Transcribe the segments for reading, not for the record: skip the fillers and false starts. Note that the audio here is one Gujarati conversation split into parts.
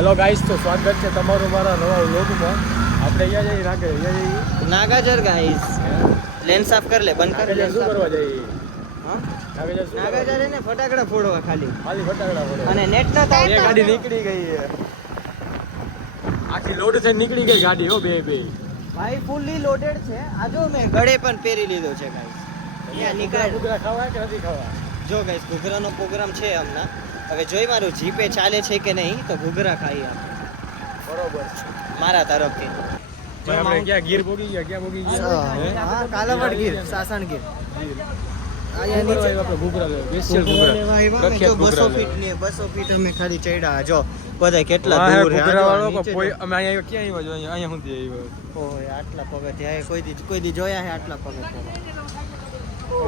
હેલો ગાઈસ, તો સ્વાગત છે તમારું મારા નવા વ્લોગમાં. આપણે અહીંયા જઈએ નાગાજર ગાઈસ. લેન્સ સાફ કર લે, બંધ કર. શું કરવા જઈએ? નાગાજર એને ફટાકડા ફોડવા ખાલી ફટાકડા ફોડે અને નેટ નો એ ગાડી નીકળી ગઈ છે. આખી લોડ થઈને નીકળી ગઈ ગાડી. હો બે ભાઈ ફૂલી લોડેડ છે. આ જો મેં ગળે પણ પહેરી લીધો છે ગાઈસ. અહીંયા નીકળે. ઘૂઘરા ખાવા કે નથી ખાવા? જો ગાઈસ, ઘૂઘરાનો પ્રોગ્રામ છે હમણાં. હવે જોઈ મારું જીપે ચાલે છે કે નહીં, તો ઘૂઘરા ખાઈએ આપણે. બરોબર મારા તરફથી. આપણે ક્યાં ગીર પોગી ગયા? ક્યાં પોગી ગયા? હા, કાલાવડ ગીર, સાસણ ગીર. અહીંયા નીચે આપણે ઘૂઘરા લેવા, સ્પેશિયલ ઘૂઘરા. પ્રખ્યાત 200 ફીટ ને 200 ફીટ અમે ખાલી ચડ્યા. જો બધા કેટલા દૂર છે. ઘૂઘરા વાળો કોઈ અમે અહીંયા ક્યાં આવ્યો? જો અહીંયા સુધી આવ્યો. ઓય આટલા પગથિયા કોઈ દી જોયા છે આટલા પગથિયા?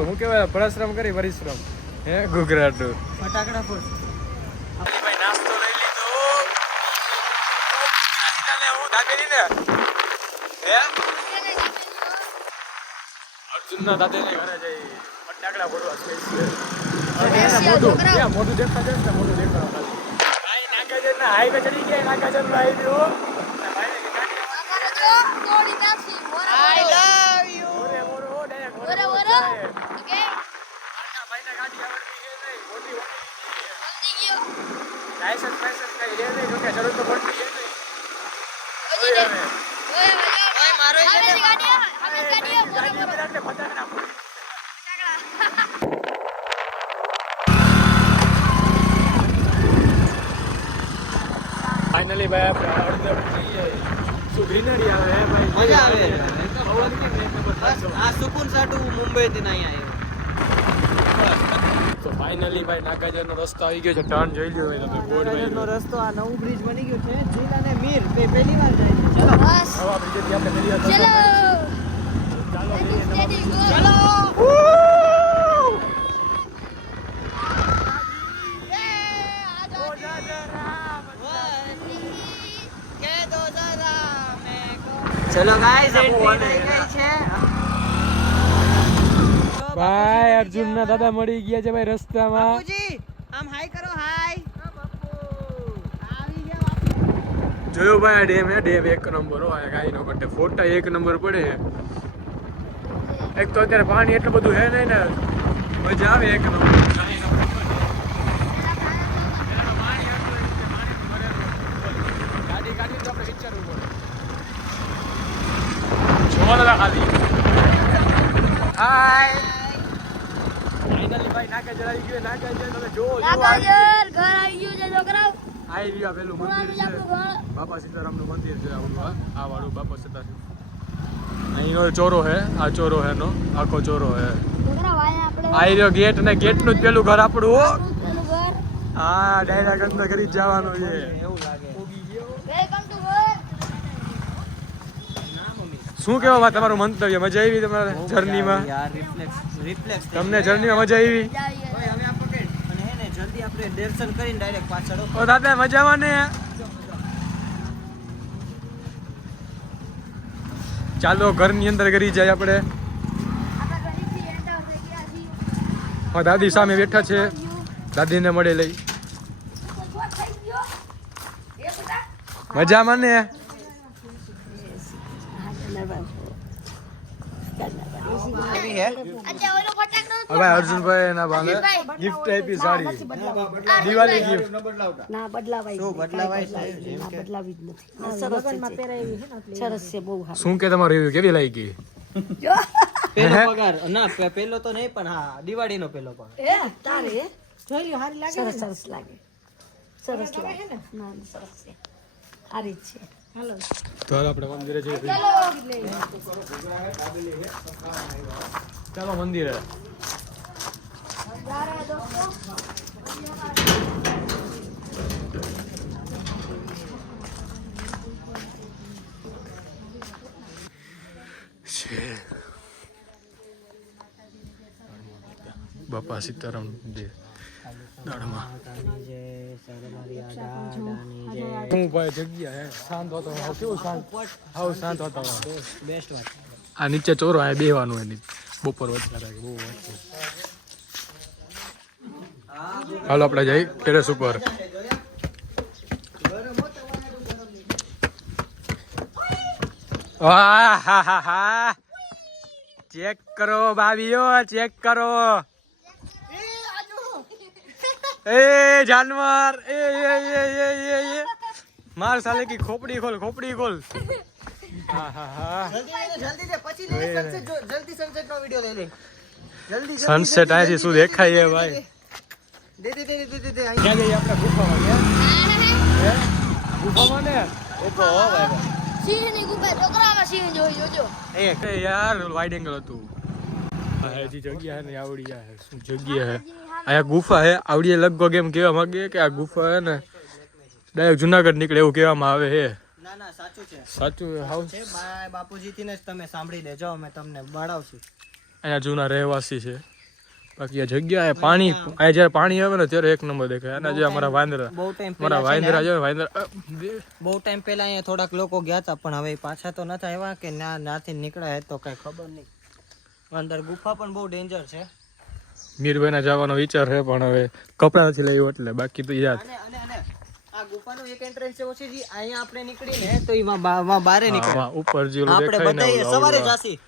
હું કહેવાય પરિશ્રમ કરી પરિશ્રમ. હે ઘૂઘરા તો ફટાકડા ફોડ. ભાઈ નાસ્તો લઈ લીધો. નાસ્તાને હું દાદેરી ને હે અર્જુનના દાદેને ઘરે જઈ ફટાકડા ફોડવા સ્પેશિયલ. મોટું દેખતા છે ને, મોટું દેખતા ભાઈ નાગાજરના હાઈવે ચડી ગયા. નાગાજરનો હાઈવે હો. આઈ લવ યુ. ફાઇનલી ભાઈ આપણે અડધે જઈએ. શું ગ્રીનરી આવે હે ભાઈ, મજા આવે. આ સુકૂન સાટું મુંબઈ થી નહીં આવ્યો. તો ફાઇનલી ભાઈ નાગાજરનો રસ્તો આવી ગયો છે. ટર્ન જોઈ લ્યો ભાઈ તમે. બોર્ડ નાગાજરનો રસ્તો આ નવું બ્રિજ બની ગયું છે. જીલ અને મીર બે પહેલી વાર જાય છે. ચલો નવા બ્રિજથી આપણે પહેલી વાર ચાલો ચલો. ચલો ગાઈસ, એન્ટ્રી થઈ ગઈ છે. ભાઈ અર્જુનના દાદા મળી ગયા છે ભાઈ રસ્તામાં. બાપુજી આમ હાઈ કરો. હાઈ આવી ગયા બાપુ. જોયો ભાઈ આ ડેમ હે. ડેમ એક નંબર હો. આ ગાય નો કટે ફોટા એક નંબર પડે. એક તો અત્યારે પાણી એટલું બધું હે નહીં ને, મજા આવે એક નંબર. ગાડી તો આપણે વિચારવું પડે. જોવા ખાલી. હાય ફાઇનલી ભાઈ નાગાજર આવી ગયો. નાગાજર તમે જો નાગાજર ઘર આવી ગયું છે છોકરાઓ. આવી ગયો. પેલું મંદિર છે, બાપા સીતારામનું મંદિર છે. આ વાળું બાપા સીતારામ. અહીંનો ચોરો હે. આ ચોરો હે નો આખો ચોરો હે. છોકરાઓ આયા આપણે આવી રહ્યો ગેટ ને ગેટનું જ પેલું ઘર આપણું. હો પેલું ઘર. હા, ડાયરેક્ટ અંદર કરી જ જવાનું છે. એવું લાગે. વેલકમ ટુ ઘર. શું કહેવા તમારું મંતવ્ય? મજા આવી તમારે જર્નીમાં? યાર રિફ્લેક્સ તમને જર્નીમાં મજા આવી? ઓય હવે આ પકડ અને હે ને જલ્દી આપણે દર્શન કરીને ડાયરેક્ટ પાછળ. ઓ દાદા મજામાં ને? ચાલો ઘરની અંદર કરી જાય આપણે. આપણા ઘરેથી એન્ટર થઈ ગયા છીએ. હા, દાદી સામે બેઠા છે. દાદીને મળે લઈ. થઈ ગયો એ બધા મજામાં ને? અચ્છા ઓલો ફટાકડો હવે અર્જુનભાઈ એના ભાગે ગિફ્ટ આપી સાડી. દિવાળી ગિફ્ટ. ના બદલાવાય શું બદલાવાય છે? જેમ ના કે બદલાવી જ નથી લગનમાં પહેરાવી સરસ છે બહુ સારું શું કે તમારું review કેવી લાગી? પેલો પગાર ના પેલો તો નહીં, પણ હા દિવાળીનો પેલો પગાર. એ તારે જોઈ લ્યો હારી લાગે સરસ સરસ લાગે સરસ લાગે ના ના, સરસ છે સારી જ છે હાલો તો હાલ આપણે મંદિરે જઈએ. ચાલો મંદિરે. બાપા સીતારામ જે દાડમાં હું ભાઈ જગ્યા હે શાંત હતો. કેવું શાંત? હાવ શાંત હતો. બેસ્ટ વાત. આ નીચે ચોરો આ બેવાનું એની બપોર વચ્ચે બહુ વાંચું. હાલો આપણે જઈ ટેરેસ ઉપર. વાહ હા હા હા ચેક કરો ભાભીઓ ચેક કરો એ જાનવર એ માર સાલે કી ખોપડી ખોલ હા હા હા જલ્દી દે પછી લે સનસેટ જો જલ્દી સનસેટ નો વિડિયો લઈ લે જલ્દી સનસેટ અહીંથી શું દેખાય છે ભાઈ દે ક્યાં જઈએ આપણે ગુફામાં હે ગુફામાં ને ઓકો હો ભાઈ સિંહની ગુફા છોકરામાં સિંહ જોઈ જોજો. એક એ યાર વાઇડ એંગલ હતું હજી જગ્યા ને આવડી આ શું જગ્યા હે અહીંયા ગુફા હે આવડી લગભગ એમ કહેવા માંગે કે આ ગુફા હે ને ડાયરેક્ટ જુનાગઢ નીકળે એવું કહેવામાં આવે હે ના સાચું છે સાચું હાઉસ છે બાપુજી થી ને જ તમે સાંભળી લેજો અમે તમને બળાવશું અહીંયા જૂના રહેવાસી છે બાકી આ જગ્યા એ પાણી અહીંયા જ્યારે પાણી આવે ને ત્યારે એક નંબર દેખાય અને જે અમારા વાંદરા બહુ ટાઈમ મારા વાંદરા છે વાંદરા બહુ ટાઈમ પહેલા અહીંયા થોડાક લોકો ગયા હતા પણ હવે પાછા તો નથી આવ્યા કે નાથી નીકળ્યા તો કઈ ખબર નહીં અંદર ગુફા પણ બહુ ડેન્જર છે મીરભાઈ જવાનો વિચાર છે પણ હવે કપડા નથી લઈ એટલે બાકી તો યાદ અને આ ગુફાનો એક એન્ટ્રન્સ છે ઓછીજી અહીંયા આપણે નીકળીને તો એમાં બારે નીકળે ઉપર જે આપણે દેખાય ને બતાઈએ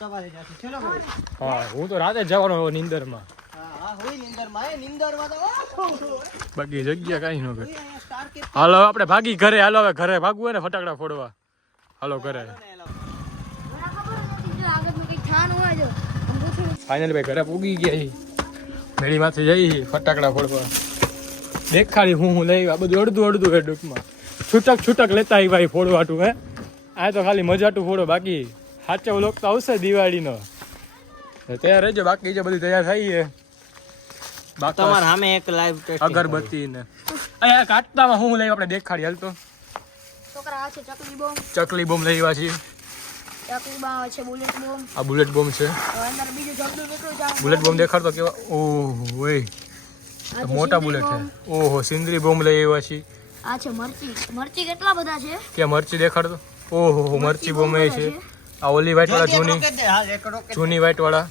સવારે જાસી ચલો ભાઈ હા હું તો રાતે જ જવાનો નીંદરમાં હા હોય નીંદરમાં તો બાકી જગ્યા કાંઈ ન કરે અહીંયા સ્ટાર કે હાલો હવે આપણે ભાગી ઘરે હાલો હવે ઘરે ભાગવું હોય ને ફટાકડા ફોડવા હાલો ઘરે મને ખબર નથી જો આગળનું કંઈક ઠાણ હોય જો આમ પૂછ્યું ફાઇનલ ભાઈ ઘરે પૂગી ગયા મેળીમાંથી જઈ ફટાકડા ફોડવા દેખાડી હું લઈ આ બધું અડધું હે ડૂકમાં છૂટક લેતા આવી ભાઈ ફોડવાટું હે આ તો ખાલી મજાટું ફોડો બાકી સાચો વ્લોગ તો આવશે દિવાળીનો તૈયાર રહેજો બાકી જે બધી તૈયાર થઈ છે બાકી તમાર સામે એક લાઈવ ટેસ્ટ અગરબત્તી ને અહીંયા કાટતામાં હું લઈ આપણે દેખાડી હાલ તો છોકરા આ છે ચકલી બોમ્બ ચકલી બોમ્બ લઈ આવ્યા છીએ ચકલી બોમ્બ છે બુલેટ બોમ્બ આ બુલેટ બોમ્બ છે અંદર બીજું જબલું નીકળ્યું છે બુલેટ બોમ્બ દેખાડતો કેવા ઓહ ઓય મોટા બુલેટ છે ઓહો સિંદરી બોમ્બ લઈ આવ્યા છીએ આ છે મરચી કેટલા બધા છે કે મરચી દેખાડતો ઓહો મરચી બોમ્બ એ છે આ ઓલી વ્હાઈટ વાળા જૂની વ્હાઈટ વાળા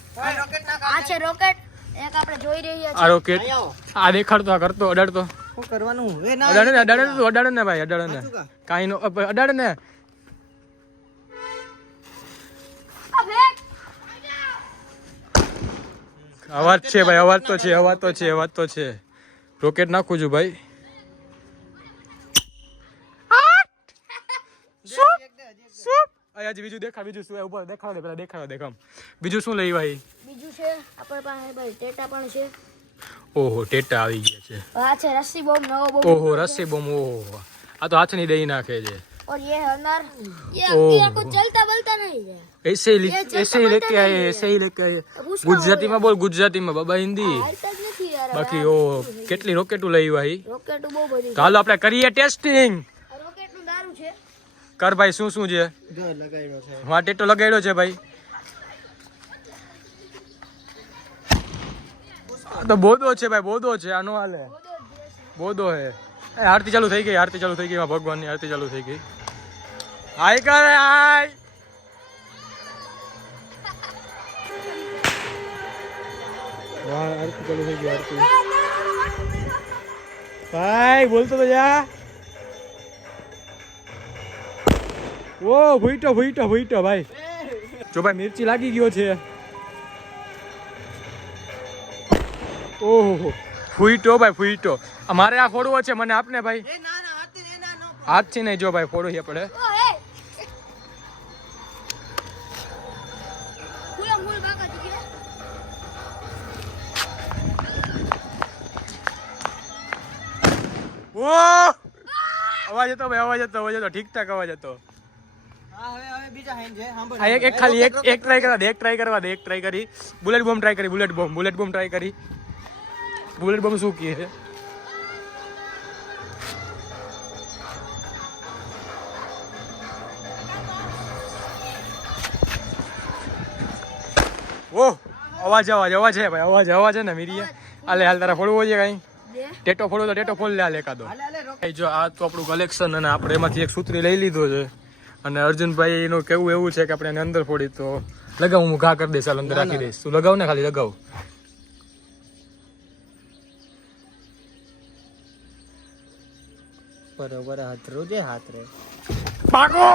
આ છે રોકેટ એક આપણે જોઈ રહ્યા આ રોકેટ આ દેખાડતો આ કરતો અડાડતો શું કરવાનું એ ના અડાડે ને ભાઈ અડાડે ને કાઈ નો અડાડે ને અવાજ છે ભાઈ અવાજ તો છે રોકેટ નાખું છું ભાઈ બીજું દેખાડ બીજું શું ઉપર દેખાડો પેલા દેખામ બીજું શું લઈ ભાઈ બીજું છે આપણા પાસે ભાઈ ટેટા પણ છે ઓહો ટેટા આવી ગયા છે આ છે રસ્સી બોમ્બ નવો બોમ્બ ઓહો રસ્સી બોમ્બ ઓહો આ તો હાથની દઈ નાખે છે और ये अनार ओह। ये कुछ चलता बोलता नहीं है ऐसे ही लेके आए ગુજરાતી માં બોલ ગુજરાતી માં બાબા હિન્દી હાલતા જ નથી યાર બાકી ઓ કેટલી રોકેટો લઈ ભાઈ રોકેટ બહુ બધી તો હાલો આપણે કરીએ ટેસ્ટિંગ રોકેટ નું દારૂ છે કર ભાઈ શું છે લગાડ્યો છે હા ટેટો લગાડ્યો છે ભાઈ આ તો બોધો છે ભાઈ બોધો છે આનો હાલે બોધો હે આરતી ચાલુ થઈ ગઈ ભગવાનની આરતી ચાલુ થઈ ગઈ હાય કરે હાય વાહ આરતી ચાલુ થઈ ગઈ આરતી ભાઈ બોલતો તો જા ઓ ભૂઈટો ભાઈ જો ભાઈ મિર્ચી લાગી ગયો છે ઓહો ફૂઈટો અમારે આ ફોડવો છે મને આપને ભાઈ હાથથી નહીં જો ભાઈ ફોડો પડે ઓ અવાજ હતો ઠીક ઠાક અવાજ હતો હવે બીજા હેન્ડ છે સાંભળ આ એક ખાલી એક ટ્રાય કરી બુલેટ બોમ્બ ટ્રાય કરી બુલેટ બોમ્બ શું કહે છે ઓહ અવાજ છે ભાઈ અવાજ છે ને મીરીએ હાલ તારા ફોડવો છે કઈ ટેટો ફોડો તો ટેટો ફોડ લે હાલ એકાદો જો આ તો આપણું કલેક્શન અને આપણે એમાંથી એક સૂત્રી લઈ લીધો છે અને અર્જુનભાઈ એનું કેવું એવું છે કે આપણે એને અંદર ફોડી તો લગાવ હું ઘા કરી દઈશ અંદર રાખી દઈશ તું લગાવ ને ખાલી લગાવ બરોબર હાથ રે પાકો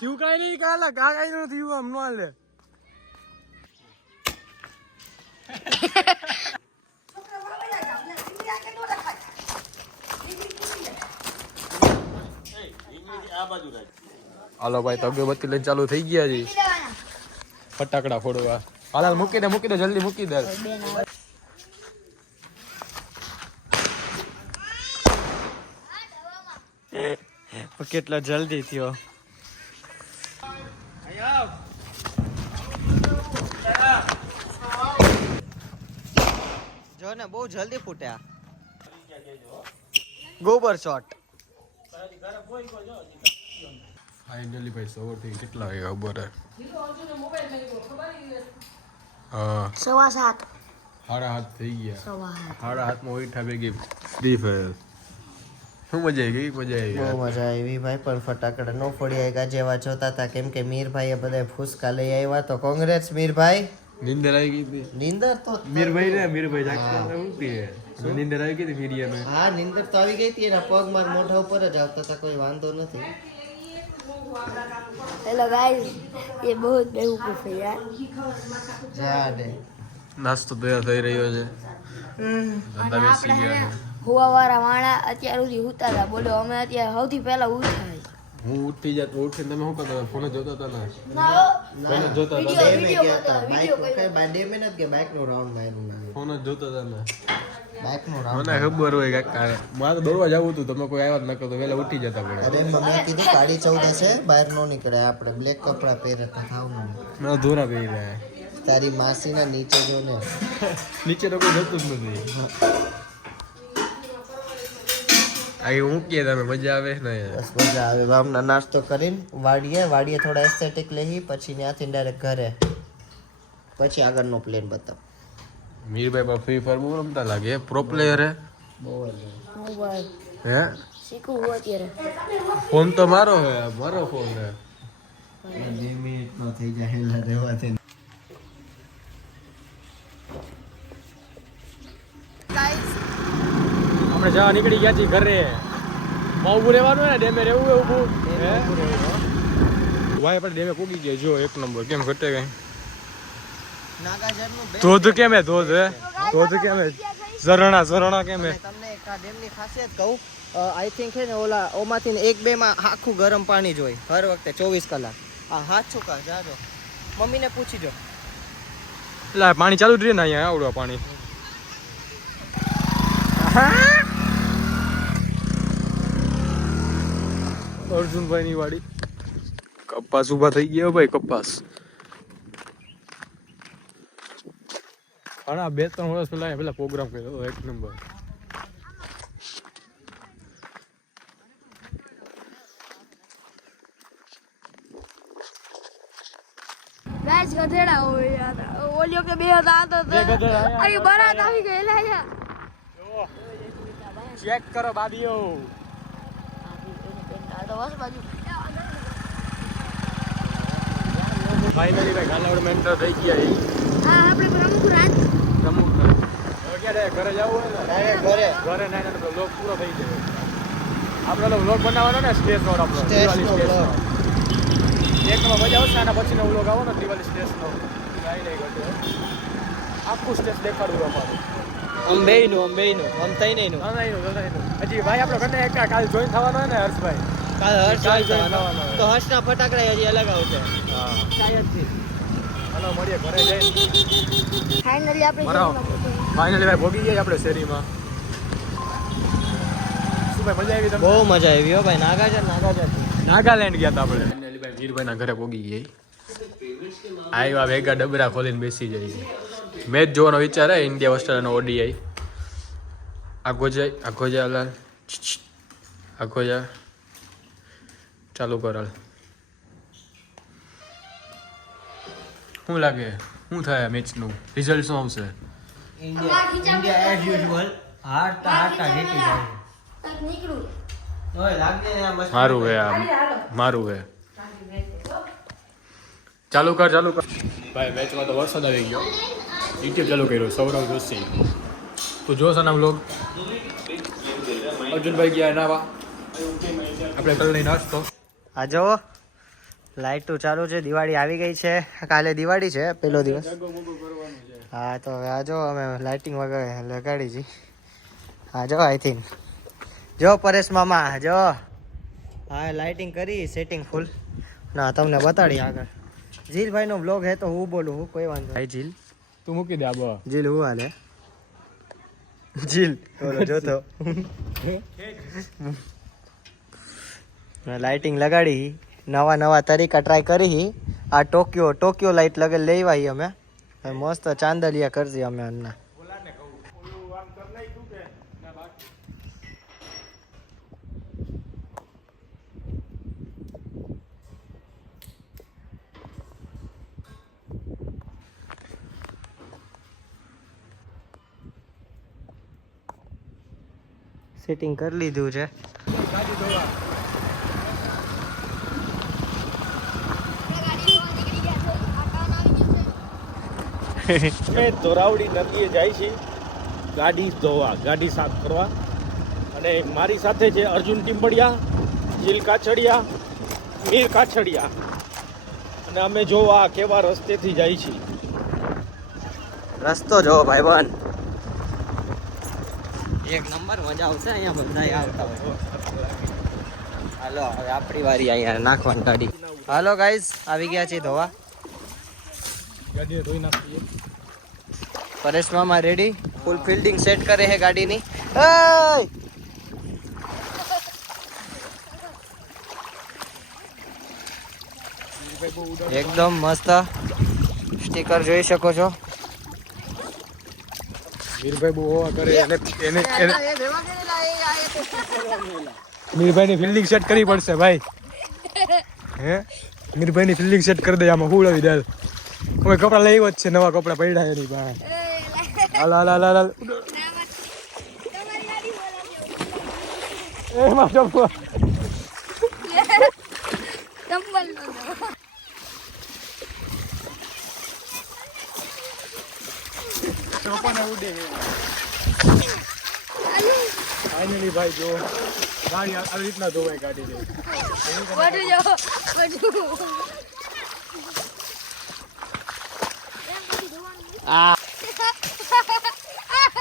થયું કાંઈ નહીં કાલે કાંઈ નથી થયું આમ નો હાલે હાલો ભાઈ તો અગરબત્તી લઈને ચાલુ થઈ ગયા છે ફટાકડા ફોડવા હાલ મૂકી દે જલ્દી મૂકી દે કેટલો જલ્દી થયો જો ને બહુ જલ્દી ફૂટ્યા ગોબર શોટ ફાઇનલી ભાઈ સવાર થી કેટલા વાગ્યા ખબર હા 7:15 7:30 થઈ ગયા 7:30 માં ઉઠા ભેગી ફ્રી ફાયર શું મજા આવી ગઈ બહુ મજા આવી ભાઈ પણ ફટાકડા નો ફોડી આવ્યા જેવા જોતા હતા કેમ કે મીરભાઈએ બધા ફૂસકા લઈ આવ્યા તો કોંગ્રેસ મીરભાઈ નીંદર આવી ગઈ હતી નીંદર તો મીરભાઈ જાગતા ઉઠી નીંદર આવી ગઈ હતી મીડિયા में હા નીંદર તો આવી ગઈ હતી એના પગ માર મોઢા ઉપર જ આવતા હતા કોઈ વાંધો નથી हेलो गाइस ये बहुत बेवकूफ है यार જાડે નાસ્તો તૈયાર થઈ રહ્યો છે ધંધા બેસી ગયા છે હુવા વાળા વાણા અત્યાર સુધી હુતા હતા બોલો અમે અત્યારે સૌથી પહેલા ઉઠાય હું ઉઠી જાત ઉઠીને તમે શું કરતા ફોન જોતા હતા ને ના ફોન જોતા હતા વિડિયો બાઈક કે બાઈક નો રાઉન્ડ માર્યું ફોન જ જોતા હતા ને બાઈક નો રાઉન્ડ મને ખબર હોય કાકા મારે તો દોડવા જવું હતું તમે કોઈ આવ્યા જ ન કરતો વહેલા ઉઠી જતા પડે અરે મમ્મી કીધું કાળી 14 છે બહાર નો નીકળે આપણે બ્લેક કપડા પહેરતા થાવનું મેં ધોરા પહેરી રહ્યા તારી માસીના નીચે જો ને નીચે તો કોઈ જતું જ નથી આ હું કે તમે મજા આવે ને બસ મજા આવે હમણાં નાસ્તો કરીને વાડીએ થોડા એસ્થેટિક લઈ પછી ત્યાંથી ડાયરેક્ટ ઘરે પછી આગળનો પ્લેન બતાવ મીરભાઈ પર ફ્રી ફાયર બહુ રમતા લાગે પ્રો પ્લેયર હે બહુ મોબાઈલ હે શીખવું હોય અત્યારે ફોન તો મારો હે મારો ફોન હે 2 મિનિટ નો થઈ જાય હેલા રહેવા દે આપણે જવા નીકળી ગયા છીએ ઘરે ઊભું રહેવાનું ને ડેમે રહેવું ઊભું ભાઈ આપણે ડેમે પૂગી ગયા જો એક નંબર કેમ ઘટે ગઈ નાગાજરનું બે ધોધ કેમ હે ધોધ કેમ હે ઝરણા કેમ હે તમને એક આ ડેમની ખાસિયત કહું આઈ થિંક છે ને ઓલા ઓમાંથી ને 1-2 માં આખું ગરમ પાણી જ હોય હર વખતે 24 કલાક આ હાથ છુકા જાજો મમ્મીને પૂછી જો એટલે પાણી ચાલુ જ રહે ને અહીંયા આવડું પાણી અર્જુનભાઈ ની વાડી કપાસ ઉભા થઈ ગયા ભાઈ કપાસ ઘણા 2-3 વર્ષ પેલા પ્રોગ્રામ કર્યો એક નંબર गाइस गधेड़ा हो यार ओलियो के बेहद आता था अरे बारात આવી ગઈ લે યાર ચેક કરો બાદીઓ તો બસ બાજુ ફાઇનલી ભાઈ ગાલાવડ મેન્ટર થઈ ગયા છે હા આપણે પ્રમુખ રાજ પ્રમુખ હવે ક્યારે ઘરે જવું હોય ને ઘરે ના વ્લોગ પૂરો થઈ જાય આપણે વ્લોગ બનાવવાનો ને સ્ટેજ નો આપણો દિવાળી સ્ટેજ નો એકમાં મજા આવશે આના પછીનો વ્લોગ આવો ને દિવાળી સ્ટેજ નો ગાઈ નહીં ઘટે આખું સ્ટેજ દેખાડવું અમારું આમ તઈ નહીં હજી ભાઈ આપણો ઘરે એક કાલ જોઈન થવાનો હોય ને હર્ષભાઈ કાલ હર્ષ કાલ જોઈન થવાનો. થવાનો તો હર્ષના ફટાકડા હજી અલગ આવશે હા શાયદથી હાલો મળીએ ઘરે જઈને ફાઇનલી આપણે બરાબર ફાઇનલી ભાઈ ભોગી ગયા આપણે શેરીમાં શું ભાઈ મજા આવી તમને બહુ મજા આવી હો ભાઈ નાગાજર નાગાલેન્ડ ગયા હતા આપણે ફાઇનલી ભાઈ વીરભાઈના ઘરે ભોગી ગઈ આવ્યા ભેગા ડબરા ખોલીને બેસી જઈએ મેચ જોવાનો વિચાર હે ઇન્ડિયા ઓસ્ટ્રેલિયાનો ઓડીઆઈ આગો જાય લાલ આગો જા ચાલુ કર હાલ શું લાગે શું થાય મેચનું રિઝલ્ટ શું આવશે ઇન્ડિયા એઝ યુઝ્યુઅલ હારતા જીતી જાય નીકળું ઓય લાગે ને આ મસ્ત મારું હે આ મારું હે ચાલુ કર ભાઈ મેચમાં તો વરસાદ આવી ગયો યુટ્યુબ ચાલુ કર્યું સૌરવ જોશી તું જોશ આના વ્લોગ અર્જુનભાઈ ગયા નાવા આપણે કરી લઈ નાસ્તો આ જો લાઇટો ચાલુ છે. દિવાળી આવી ગઈ છે. કાલે દિવાળી છે, પહેલો દિવસ. હા તો હવે આ જો અમે લાઇટિંગ વગર લગાડી છી. હા જો આઈ થિંક જો પરેશ મામા જો હા લાઇટિંગ કરી સેટિંગ ફૂલ ના તમને બતાડી આગળ. જીલભાઈ નો બ્લોગ હે તો હું બોલું હું કોઈ વાંધો નહીં. જીલ તું મૂકી દે આબો. જીલ હું હાલે જીલ બોલો જોતો લાઇટિંગ લગાડી નવા નવા તરીકા ટ્રાય કરી. આ ટોક્યો લાઇટ લગે લેવાઈ અમે મસ્ત ચાંદલિયા કરજી અમે અન્ના. સેટિંગ કરી લીધું છે. ધોરાવડી નદીએ જાય છે ગાડી ધોવા, ગાડી સાફ કરવા. અને મારી સાથે છે અર્જુન ટીમ્બડિયા, જીલ કાછડિયા, મીર કાછડિયા. અને અમે જોવા કેવા રસ્તેથી જાય છીએ. રસ્તો જો ભાઈબંધ એક નંબર મજા આવશે અહીંયા બધા આવતા હોય. હાલો હવે આપણી વારી અહીંયા નાખવાની ગાડી. હાલો ગાઈઝ આવી ગયા છીએ ધોવા. ગાડીને ધોઈ નાખીએ. પરેશ મામા રેડી ફૂલ ફિલ્ડિંગ સેટ કરે છે ગાડીની. એકદમ મસ્ત સ્ટીકર જોઈ શકો છો. મીરભાઈ બહુ હોવા કરે એને મીરભાઈની ફિલ્ડિંગ સેટ કરવી પડશે ભાઈ. હે મીરભાઈની ફિલ્ડિંગ સેટ કરી દે. આમાં હુડાવી દે. હવે કપડા લઈ જ છે, નવા કપડા પડ્યા એની પાસે. હાલ હાલ હાલ હાલ એમાં ચંપલ ફાઇનલી ભાઈ જો ગાડી આવી રીતના ધોવાય ગાડી લે.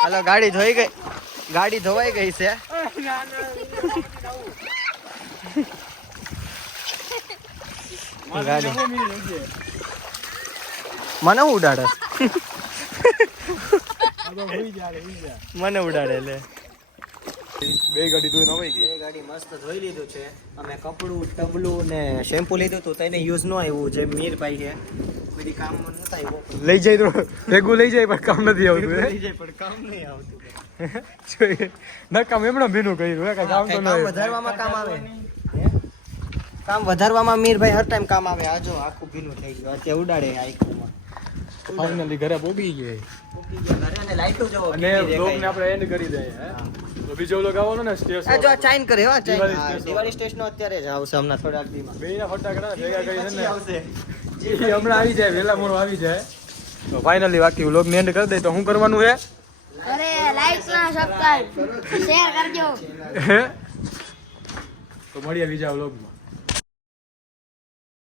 હાલો ગાડી ધોઈ ગઈ, ગાડી ધોવાઈ ગઈ છે. ગાડી મને ઉડાડે મને ઉડાડે લે. બે ગાડી ધોઈ નવાઈ ગઈ. એ ગાડી મસ્ત ધોઈ લીધું છે અમે. કપડું ટબલું ને શેમ્પુ લીધું હતું તેને યુઝ ન આવ્યું. જે મીરભાઈ છે બધી કામ નતા આવ્યું. લઈ જાય તો ભેગું લઈ જાય પણ કામ નથી આવતું. લઈ જાય પણ કામ નહીં આવતું. ના કામ એમણે ભીનું કર્યું હે, કામ તો કામ ન વધારવામાં કામ આવે. કામ વધારવામાં મીરભાઈ હર ટાઈમ કામ આવે. આ જો આખું ભીનું થઈ ગયું. અત્યારે ઉડાડે આખુંમાં. ફાઇનલી ઘરે પોગી ગઈ. અને લાઈટો જોવો અને વ્લોગને આપણે એન્ડ કરી દઈએ. હે તો બીજો વ્લોગ આવવાનો ને સ્ટેજ આ જો આ ચાઇન કરે હો ચાઇન. દિવાળી સ્ટેશન. દિવાળી સ્ટેશનો અત્યારે જ આવશે હમણાં થોડાક દીમાં. બેના ફટાકડા ભેગા કરી છે ને આવશે. એ હમણાં આવી જાય, વહેલા મોડું આવી જાય. તો ફાઇનલી બાકી વ્લોગને એન્ડ કરી દઈએ. તો શું કરવાનું છે? અરે લાઈક ના સબસ્ક્રાઇબ શેર કરજો. તો મળીએ બીજા વ્લોગમાં.